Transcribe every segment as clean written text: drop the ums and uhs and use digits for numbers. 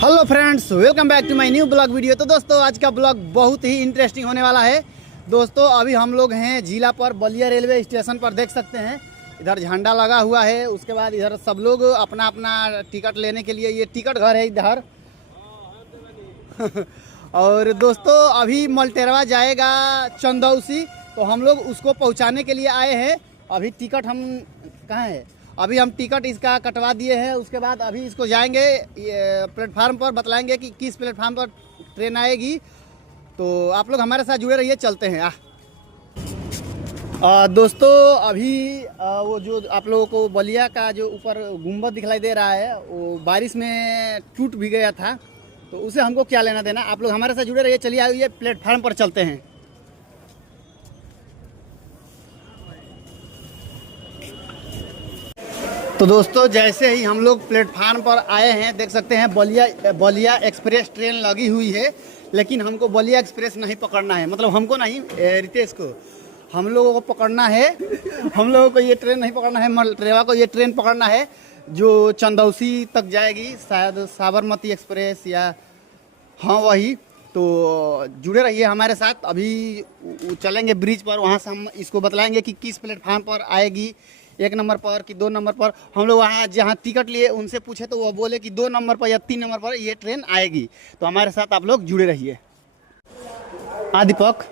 Hello friends, welcome back to my new blog video. तो दोस्तों, आज का ब्लॉग बहुत ही इंटरेस्टिंग होने वाला है। दोस्तों, अभी हम लोग हैं जिला पर बलिया रेलवे स्टेशन पर। देख सकते हैं इधर झंडा लगा हुआ है। उसके बाद इधर सब लोग अपना अपना टिकट लेने के लिए, ये टिकट घर है इधर। और दोस्तों, अभी मलटेरवा जाएगा चंदौसी, तो हम लोग उसको पहुंचाने के लिए आए हैं। अभी टिकट हम कहाँ है, अभी हम टिकट इसका कटवा दिए हैं। उसके बाद अभी इसको जाएंगे प्लेटफार्म पर, बतलाएंगे कि किस प्लेटफार्म पर ट्रेन आएगी। तो आप लोग हमारे साथ जुड़े रहिए, चलते हैं। दोस्तों, अभी वो जो आप लोगों को बलिया का जो ऊपर गुंबद दिखलाई दे रहा है, वो बारिश में टूट भी गया था, तो उसे हमको क्या लेना देना। आप लोग हमारे साथ जुड़े रहिए, चलिए आइए प्लेटफार्म पर चलते हैं। तो दोस्तों, जैसे ही हम लोग प्लेटफार्म पर आए हैं, देख सकते हैं बलिया एक्सप्रेस ट्रेन लगी हुई है। लेकिन हमको बलिया एक्सप्रेस नहीं पकड़ना है, मतलब हमको नहीं, रितेश को, हम लोगों को पकड़ना है। हम लोगों को ये ट्रेन नहीं पकड़ना है, मलट्रेवा को ये ट्रेन पकड़ना है जो चंदौसी तक जाएगी, शायद साबरमती एक्सप्रेस या हाँ वही। तो जुड़े रहिए हमारे साथ। अभी चलेंगे ब्रिज पर, वहाँ से हम इसको बतलाएंगे कि किस प्लेटफार्म पर आएगी, 1 नंबर पर कि 2 नंबर पर। हम लोग वहाँ जहाँ टिकट लिए उनसे पूछे तो वो बोले कि 2 नंबर पर या 3 नंबर पर ये ट्रेन आएगी। तो हमारे साथ आप लोग जुड़े रहिए। दीपक,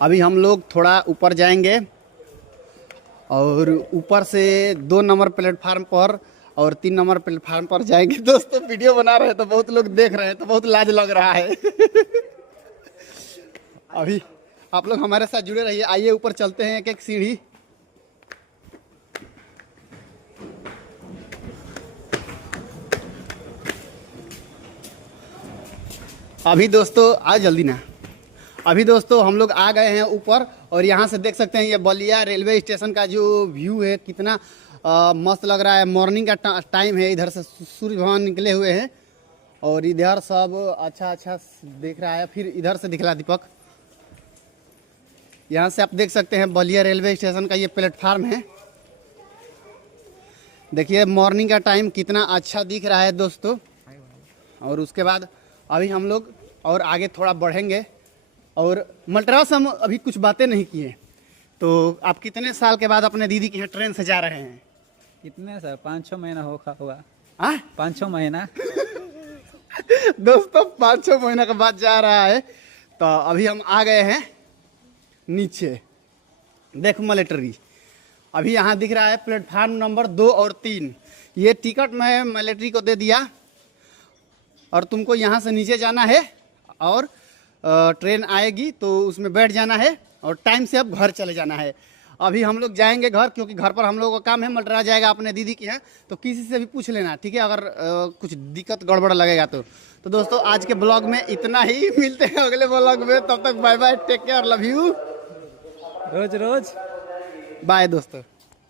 अभी हम लोग थोड़ा ऊपर जाएंगे और ऊपर से 2 नंबर प्लेटफार्म पर और 3 नंबर प्लेटफार्म पर जाएंगे। दोस्तों, वीडियो बना रहे हैं तो बहुत लोग देख रहे हैं, तो बहुत लाज लग रहा है। अभी आप लोग हमारे साथ जुड़े रहिए। आइए ऊपर चलते हैं, एक एक सीढ़ी। अभी दोस्तों, आज जल्दी ना, अभी दोस्तों हम लोग आ गए हैं ऊपर, और यहाँ से देख सकते हैं ये बलिया रेलवे स्टेशन का जो व्यू है, कितना मस्त लग रहा है। मॉर्निंग का टाइम है, इधर से सूर्य भगवान निकले हुए हैं और इधर सब अच्छा दिख रहा है। फिर इधर से दिख रहा है दीपक, यहाँ से आप देख सकते हैं बलिया रेलवे स्टेशन का ये प्लेटफार्म है। देखिए मॉर्निंग का टाइम कितना अच्छा दिख रहा है दोस्तों। और उसके बाद अभी हम लोग और आगे थोड़ा बढ़ेंगे, और मलट्रेवा से हम अभी कुछ बातें नहीं किए। तो आप कितने साल के बाद अपने दीदी के यहाँ ट्रेन से जा रहे हैं? कितने सर, 5-6 महीना होगा। 5-6 महीना। दोस्तों, 5-6 महीना के बाद जा रहा है। तो अभी हम आ गए हैं नीचे, देख मिलिट्री। अभी यहाँ दिख रहा है प्लेटफार्म नंबर 2 और 3। ये टिकट मैं मिलिट्री को दे दिया, और तुमको यहाँ से नीचे जाना है और ट्रेन आएगी तो उसमें बैठ जाना है, और टाइम से अब घर चले जाना है। अभी हम लोग जाएंगे घर, क्योंकि घर पर हम लोगों का काम है। मलट्रेवा जाएगा अपने दीदी के यहाँ, तो किसी से भी पूछ लेना, ठीक है? अगर कुछ दिक्कत गड़बड़ लगेगा तो दोस्तों, आज के ब्लॉग में इतना ही। मिलते हैं अगले ब्लॉग में, तब तक bye bye, take care, love you, रोज बाय दोस्तों।